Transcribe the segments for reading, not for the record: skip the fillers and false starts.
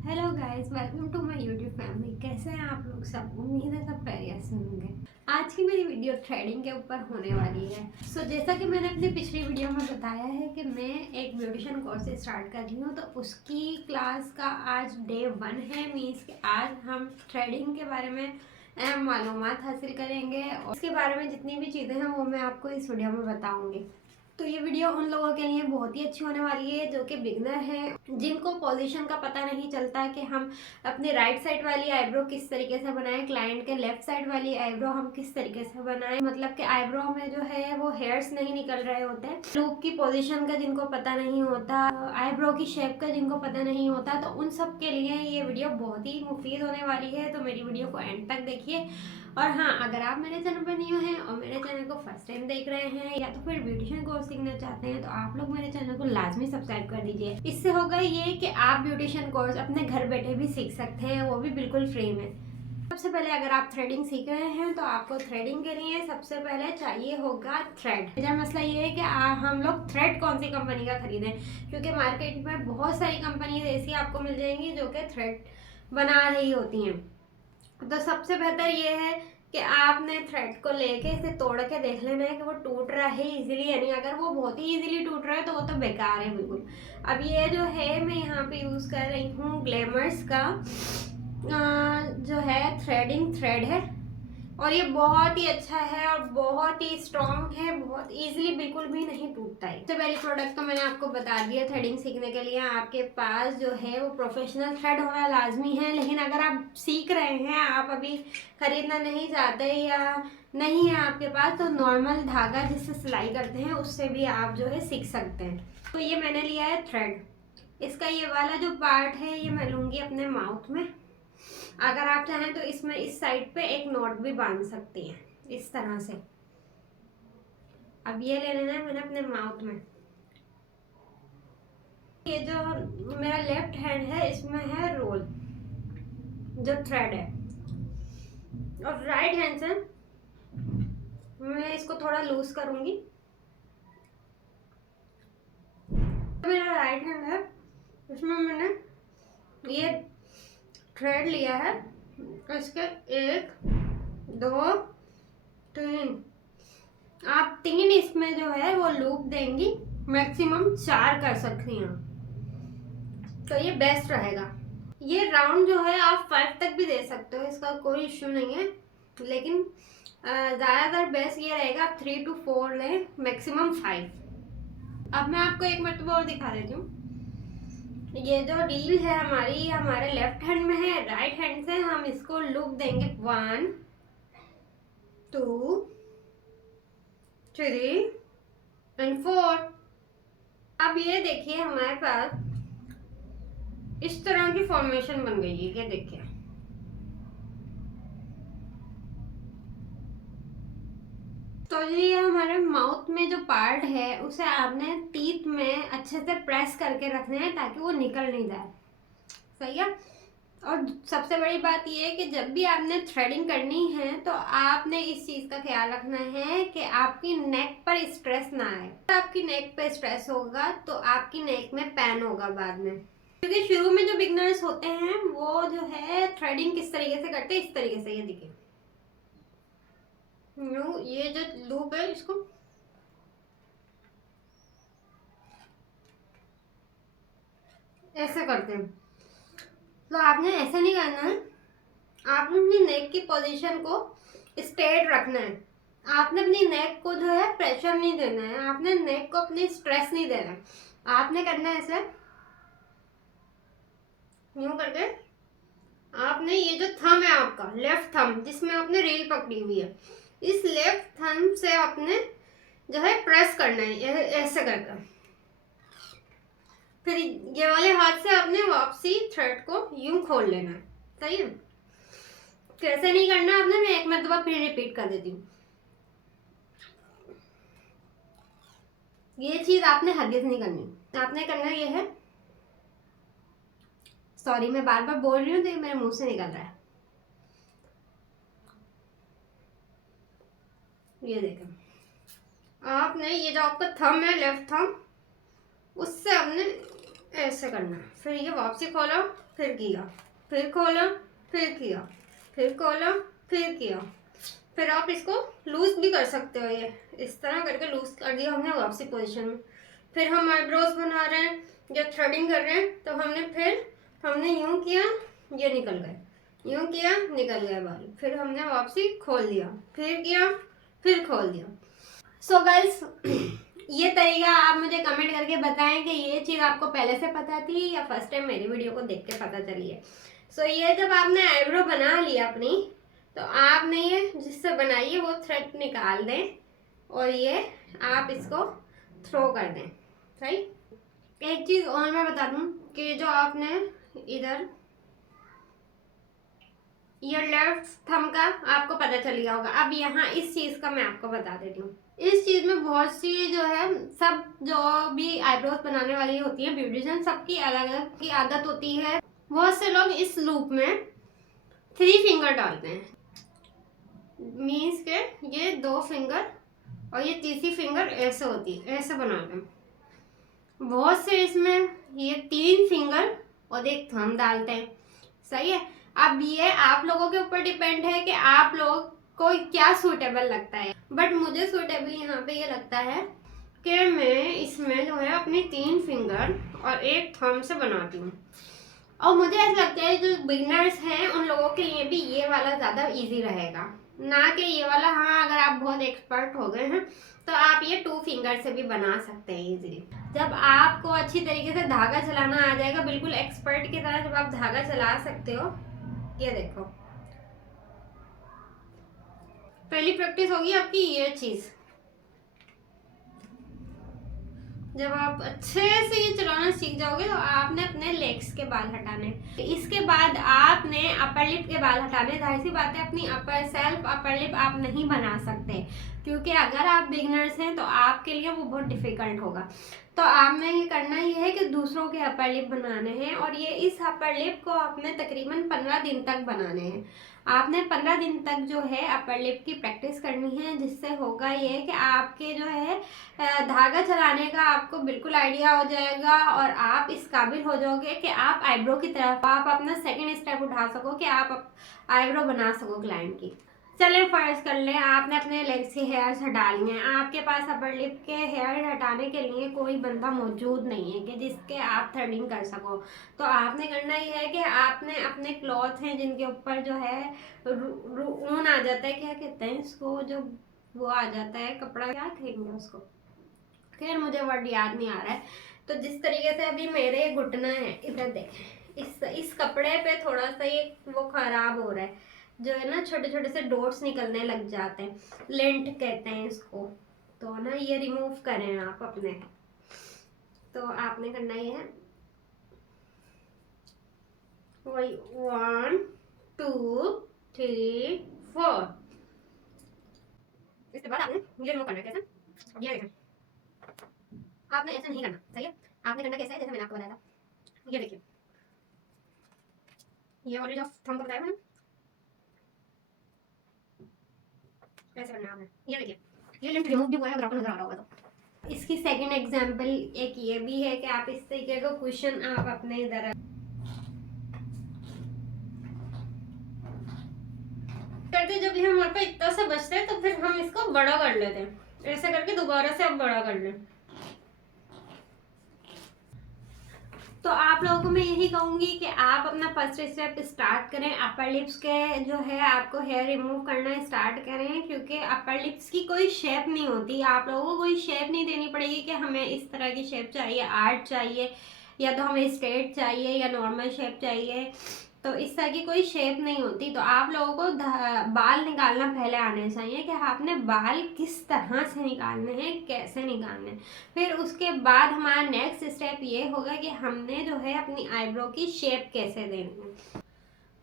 Hello guys, welcome to my YouTube family. कैसे हैं आप लोग सब? उम्मीद है सब खैरियत से होंगे। आज की मेरी वीडियो थ्रेडिंग के ऊपर होने वाली है। जैसा कि मैंने अपनी पिछली वीडियो में बताया है कि मैं एक ब्यूटिशियन कोर्स स्टार्ट कर रही हूँ, तो उसकी क्लास का आज डे 1 है। मीन्स कि आज हम थ्रेडिंग के बारे में अहम मालूमात हासिल करेंगे और उसके बारे में जितनी भी चीज़ें हैं वो मैं आपको इस वीडियो में बताऊँगी। तो ये वीडियो उन लोगों के लिए बहुत ही अच्छी होने वाली है जो कि बिगनर हैं, जिनको पोजीशन का पता नहीं चलता कि हम अपनी राइट साइड वाली आईब्रो किस तरीके से बनाएं, क्लाइंट के लेफ्ट साइड वाली आईब्रो हम किस तरीके से बनाएं, मतलब कि आईब्रो में जो है वो हेयर्स नहीं निकल रहे होते, लूप की पोजीशन का जिनको पता नहीं होता, आईब्रो की शेप का जिनको पता नहीं होता, तो उन सब के लिए ये वीडियो बहुत ही मुफीद होने वाली है। तो मेरी वीडियो को एंड तक देखिए। और हाँ, अगर आप मेरे चैनल पर न्यू हैं और मेरे चैनल को फर्स्ट टाइम देख रहे हैं या तो फिर ब्यूटिशियन कोर्स सीखना चाहते हैं, तो आप लोग मेरे चैनल को लाजमी सब्सक्राइब कर दीजिए। इससे होगा ये कि आप ब्यूटिशियन कोर्स अपने घर बैठे भी सीख सकते हैं, वो भी बिल्कुल फ्री में। सबसे पहले अगर आप थ्रेडिंग सीख रहे हैं तो आपको थ्रेडिंग के लिए सबसे पहले चाहिए होगा थ्रेड। मेरा मसला ये है कि हम लोग थ्रेड कौन सी कंपनी का खरीदें, क्योंकि मार्केट में बहुत सारी कंपनीज ऐसी आपको मिल जाएंगी जो कि थ्रेड बना रही होती हैं। तो सबसे बेहतर ये है कि आपने थ्रेड को लेके इसे तोड़ के देख लेना है कि वो टूट रहा है इजीली, यानी अगर वो बहुत ही इजीली टूट रहा है तो वो तो बेकार है बिल्कुल। अब ये जो है मैं यहाँ पे यूज़ कर रही हूँ ग्लैमर्स का जो है थ्रेडिंग थ्रेड है, और ये बहुत ही अच्छा है और बहुत ही स्ट्रॉन्ग है, बहुत इजीली बिल्कुल भी नहीं टूटता है। सबसे पहले प्रोडक्ट तो मैंने आपको बता दिया। थ्रेडिंग सीखने के लिए आपके पास जो है वो प्रोफेशनल थ्रेड होना लाजमी है, लेकिन अगर आप सीख रहे हैं, आप अभी खरीदना नहीं चाहते या नहीं है आपके पास, तो नॉर्मल धागा जिससे सिलाई करते हैं उससे भी आप जो है सीख सकते हैं। तो ये मैंने लिया है थ्रेड। इसका ये वाला जो पार्ट है ये मैं लूँगी अपने माउथ में। अगर आप चाहें तो इसमें इस साइड पे एक नॉट भी बांध सकती हैं इस तरह से। अब ये ले लेना है मैंने अपने माउथ में। ये जो मेरा लेफ्ट हैंड है इसमें है रोल जो थ्रेड है, और राइट हैंड से मैं इसको थोड़ा लूज करूंगी। मेरा राइट हैंड है, इसमें मैंने ये थ्रेड लिया है, इसके 1 2 3, आप 3 इसमें जो है वो लूप देंगी, मैक्सिमम 4 कर सकती हैं, तो ये बेस्ट रहेगा। ये राउंड जो है आप 5 तक भी दे सकते हो, इसका कोई इश्यू नहीं है, लेकिन ज़्यादातर बेस्ट ये रहेगा आप 3 to 4 लें, मैक्सिमम 5। अब मैं आपको एक मरतबा और दिखा देती हूँ। ये जो रील है हमारी हमारे लेफ्ट हैंड में है, राइट हैंड से हम इसको लूप देंगे 1 2 3 and 4। अब ये देखिए हमारे पास इस तरह की फॉर्मेशन बन गई है, ये देखिए। तो ये हमारे माउथ में जो पार्ट है उसे आपने टीथ में अच्छे से प्रेस करके रखना है ताकि वो निकल नहीं जाए। सही है। और सबसे बड़ी बात ये है कि जब भी आपने थ्रेडिंग करनी है तो आपने इस चीज़ का ख्याल रखना है कि आपकी नेक पर स्ट्रेस ना आए। आपकी नेक पर स्ट्रेस होगा तो आपकी नेक में पेन होगा बाद में, क्योंकि शुरू में जो बिगनर्स होते हैं वो जो है थ्रेडिंग किस तरीके से करते हैं, इस तरीके से। ये देखिए ये जो लूप है इसको ऐसे करते हैं, तो आपने ऐसे नहीं करना है। आपने अपनी नेक की पोजीशन को स्ट्रेट रखना है। आपने अपनी नेक को जो है प्रेशर नहीं देना है, आपने नेक को अपनी स्ट्रेस नहीं देना है। आपने करना है ऐसे यूं करके। आपने ये जो थंब है आपका लेफ्ट थंब जिसमें आपने रील पकड़ी हुई है, इस लेफ्ट थंब से आपने जो है प्रेस करना है ऐसे करके। फिर ये वाले हाथ से आपने वापसी थ्रेड को यूं खोल लेना है। सही है। कैसे नहीं करना आपने, मैं एक मरतबा फिर रिपीट कर देती हूँ। ये चीज आपने हरगिज नहीं करनी। आपने करना ये है, सॉरी मैं बार बार बोल रही हूँ तो ये मेरे मुंह से निकल रहा है। ये देखें, आपने ये जो आपका थंब है लेफ्ट थंब उससे आपने ऐसे करना है, फिर ये वापसी खोलो, फिर किया, फिर खोला, फिर किया, फिर खोला, फिर किया। फिर आप इसको लूज भी कर सकते हो, ये इस तरह करके लूज कर दिया हमने वापसी पोजीशन में। फिर हम आईब्रोज बना रहे हैं या थ्रेडिंग कर रहे हैं तो हमने यूं किया, ये निकल गए, यूं किया, निकल गए बाल। फिर हमने वापसी खोल दिया, फिर किया, फिर खोल दिया। सो गाइस ये तरीका आप मुझे कमेंट करके बताएं कि ये चीज़ आपको पहले से पता थी या फर्स्ट टाइम मेरी वीडियो को देख के पता चली है। सो ये जब आपने आईब्रो बना लिया अपनी, तो आपने ये जिससे बनाई है वो थ्रेड निकाल दें और ये आप इसको थ्रो कर दें। सही। एक चीज़ और मैं बता दूं कि जो आपने इधर ये लेफ्ट थंब का आपको पता चल गया होगा। अब यहाँ इस चीज़ का मैं आपको बता देती हूँ। इस चीज़ में बहुत सी जो है, सब जो भी आईब्रोज बनाने वाली होती है ब्यूटिशियन, सबकी अलग अलग की आदत होती है। बहुत से लोग इस लूप में 3 फिंगर डालते हैं, मीन्स के ये 2 फिंगर और ये तीसरी फिंगर ऐसे होती है, ऐसे बनाते हैं। बहुत से इसमें ये 3 फिंगर और एक थंब डालते हैं। सही है। अब ये आप लोगों के ऊपर डिपेंड है कि आप लोग को क्या सूटेबल लगता है, बट मुझे सूटेबल यहाँ पे ये लगता है कि मैं इसमें जो है अपनी 3 फिंगर और एक थंब से बनाती हूँ। और मुझे ऐसा लगता है जो बिगनर्स हैं उन लोगों के लिए भी ये वाला ज़्यादा इजी रहेगा, ना कि ये वाला। हाँ, अगर आप बहुत एक्सपर्ट हो गए हैं तो आप ये 2 फिंगर से भी बना सकते हैं इजीली। जब आपको अच्छी तरीके से धागा चलाना आ जाएगा, बिल्कुल एक्सपर्ट की तरह जब आप धागा चला सकते हो, ये देखो पहली प्रैक्टिस होगी आपकी ये चीज़। जब आप अच्छे से ये चलाना सीख जाओगे तो आपने अपने लेग्स के बाल हटाने, इसके बाद आपने अपर लिप के बाल हटाने। जाहिर सी बात है अपनी अपर लिप आप नहीं बना सकते, क्योंकि अगर आप बिगनर्स हैं तो आपके लिए वो बहुत डिफिकल्ट होगा। तो आपने ये करना ही है कि दूसरों के अपर लिप बनाने हैं, और ये इस अपर लिप को आपने तकरीबन 15 दिन तक बनाने हैं। आपने 15 दिन तक जो है अपर लिप की प्रैक्टिस करनी है, जिससे होगा ये कि आपके जो है धागा चलाने का आपको बिल्कुल आइडिया हो जाएगा और आप इस काबिल हो जाओगे कि आप आईब्रो की तरफ आप अपना सेकंड स्टेप उठा सको कि आप आईब्रो बना सको क्लाइंट की। चलें फर्ज कर लें आपने अपने लेग्स के हेयर्स हटा लिए हैं, आपके पास अपर लिप के हेयर हटाने के लिए कोई बंदा मौजूद नहीं है कि जिसके आप थ्रेडिंग कर सको। तो आपने करना ही है कि आपने अपने क्लॉथ हैं जिनके ऊपर जो है ऊन आ जाता है, क्या कहते हैं इसको, जो वो आ जाता है कपड़ा, क्या कहेंगे उसको, खैर मुझे वर्ड याद नहीं आ रहा है। तो जिस तरीके से अभी मेरे घुटना है, इधर देखें, इस कपड़े पे थोड़ा सा ये वो खराब हो रहा है, जो है ना छोटे छोटे से डॉट्स निकलने लग जाते हैं, लेंट कहते हैं इसको। तो ना ये रिमूव करें आप अपने। तो आपने करना ये है, वही 1 2 3 4। इसके बाद आपने ये रिमूव करना है। कैसे? ये देखें, आपने ऐसे नहीं करना। सही है। आपने करना कैसे है, जैसे मैंने आपको बताया था, ये देखिए, ये ऑलरेडी जो थंब बताया मैंने, ऐसे करना है आपने। ये देखिए, ये लिंक रिमूव भी हुआ है अगर आपको नजर आ रहा होगा तो। इसकी सेकंड एग्जांपल एक ये भी है कि आप इस तरीके का क्वेश्चन आप अपने इधर करते, जब भी हमारे पास इतना सा बचता है तो फिर हम इसको बड़ा कर लेते हैं, ऐसे करके दोबारा से आप बड़ा कर लें। तो आप लोगों को मैं यही कहूंगी कि आप अपना फर्स्ट स्टेप स्टार्ट करें, अपर लिप्स के जो है आपको हेयर रिमूव करना स्टार्ट करें, क्योंकि अपर लिप्स की कोई शेप नहीं होती। आप लोगों को कोई शेप नहीं देनी पड़ेगी कि हमें इस तरह की शेप चाहिए, आर्ट चाहिए, या तो हमें स्ट्रेट चाहिए या नॉर्मल शेप चाहिए। तो इस तरह की कोई शेप नहीं होती। तो आप लोगों को बाल निकालना पहले आने चाहिए कि आपने बाल किस तरह से निकालने हैं, कैसे निकालने हैं। फिर उसके बाद हमारा नेक्स्ट स्टेप ये होगा कि हमने जो है अपनी आईब्रो की शेप कैसे देनी है।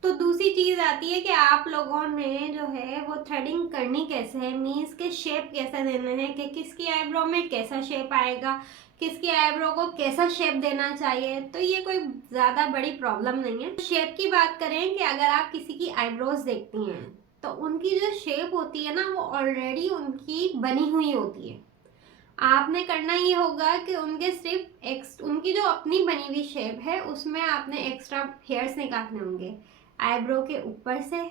तो दूसरी चीज़ आती है कि आप लोगों ने जो है वो थ्रेडिंग करनी कैसे है, मीन्स के शेप कैसे देना है, कि किसकी आईब्रो में कैसा शेप आएगा, किसकी आईब्रो को कैसा शेप देना चाहिए। तो ये कोई ज़्यादा बड़ी प्रॉब्लम नहीं है। शेप की बात करें कि अगर आप किसी की आईब्रोज देखती हैं तो उनकी जो शेप होती है ना वो ऑलरेडी उनकी बनी हुई होती है। आपने करना ये होगा कि उनके सिर्फ उनकी जो अपनी बनी हुई शेप है उसमें आपने एक्स्ट्रा हेयर्स निकालने होंगे, आईब्रो के ऊपर से,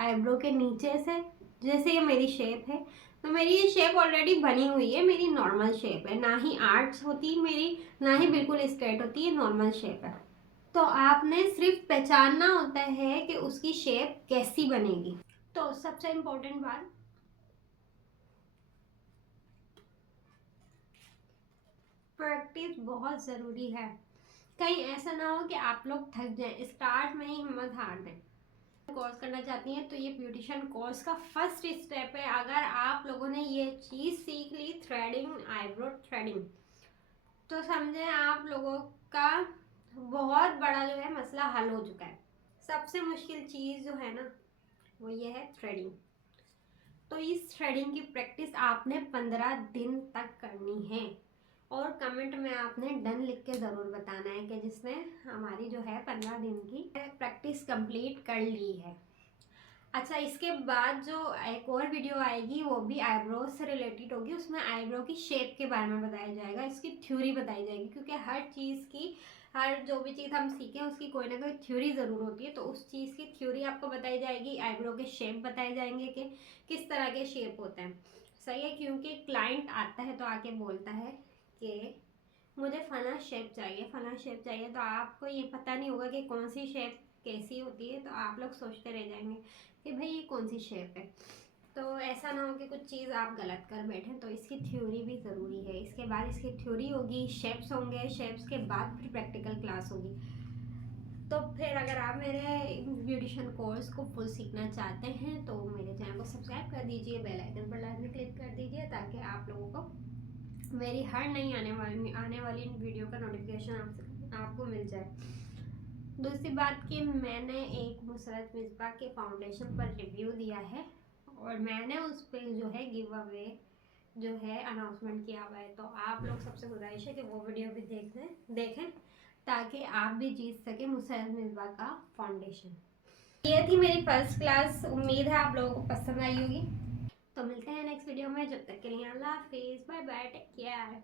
आईब्रो के नीचे से। जैसे ये मेरी शेप है, तो मेरी ये शेप ऑलरेडी बनी हुई है, मेरी नॉर्मल शेप है, ना ही आर्ट्स होती मेरी, ना ही बिल्कुल स्ट्रेट होती है, नॉर्मल शेप है। तो आपने सिर्फ पहचानना होता है कि उसकी शेप कैसी बनेगी। तो सबसे इम्पोर्टेंट बात, प्रैक्टिस बहुत ज़रूरी है। कहीं ऐसा ना हो कि आप लोग थक जाएं, स्टार्ट में ही हिम्मत हार दें। कोर्स करना चाहती हैं तो ये ब्यूटिशियन कोर्स का फर्स्ट स्टेप है। अगर आप लोगों ने ये चीज़ सीख ली, थ्रेडिंग, आईब्रो थ्रेडिंग, तो समझे आप लोगों का बहुत बड़ा जो है मसला हल हो चुका है। सबसे मुश्किल चीज़ जो है ना वो ये है थ्रेडिंग। तो इस थ्रेडिंग की प्रैक्टिस आपने 15 दिन तक करनी है, और कमेंट में आपने डन लिख के ज़रूर बताना है कि जिसने हमारी जो है 15 दिन की प्रैक्टिस कंप्लीट कर ली है। अच्छा, इसके बाद जो एक और वीडियो आएगी वो भी आईब्रो से रिलेटेड होगी। उसमें आईब्रो की शेप के बारे में बताया जाएगा, इसकी थ्योरी बताई जाएगी, क्योंकि हर चीज़ की, हर जो भी चीज़ हम सीखें उसकी कोई ना कोई थ्योरी ज़रूर होती है। तो उस चीज़ की थ्योरी आपको बताई जाएगी, आईब्रो के शेप बताए जाएंगे कि किस तरह के शेप होते हैं। सही है, क्योंकि क्लाइंट आता है तो आके बोलता है कि मुझे फला शेप चाहिए, फला शेप चाहिए, तो आपको ये पता नहीं होगा कि कौन सी शेप कैसी होती है, तो आप लोग सोचते रह जाएंगे कि भाई ये कौन सी शेप है। तो ऐसा ना हो कि कुछ चीज़ आप गलत कर बैठें। तो इसकी थ्योरी भी ज़रूरी है। इसके बाद इसकी थ्योरी होगी, शेप्स होंगे, शेप्स के बाद फिर प्रैक्टिकल क्लास होगी। तो फिर अगर आप मेरे ब्यूटिशियन कोर्स को फुल सीखना चाहते हैं तो मेरे चैनल को सब्सक्राइब कर दीजिए, बेल आइकन पर लाइक में क्लिक कर दीजिए, ताकि आप लोगों को मेरी हर नई आने वाली वीडियो का नोटिफिकेशन आपको मिल जाए। दूसरी बात कि मैंने एक मुसरत मिसबा के फाउंडेशन पर रिव्यू दिया है, और मैंने उस पर जो है गिव अवे जो है अनाउंसमेंट किया हुआ है। तो आप लोग सबसे गुजारिश है कि वो वीडियो भी देखें ताकि आप भी जीत सके मुसरत मिसबा का फाउंडेशन। ये थी मेरी फर्स्ट क्लास, उम्मीद है आप लोगों को पसंद आई होगी। तो मिलते हैं नेक्स्ट वीडियो में, जब तक के लिए अल्लाह हाफिज़, बाय बाय, टेक केयर।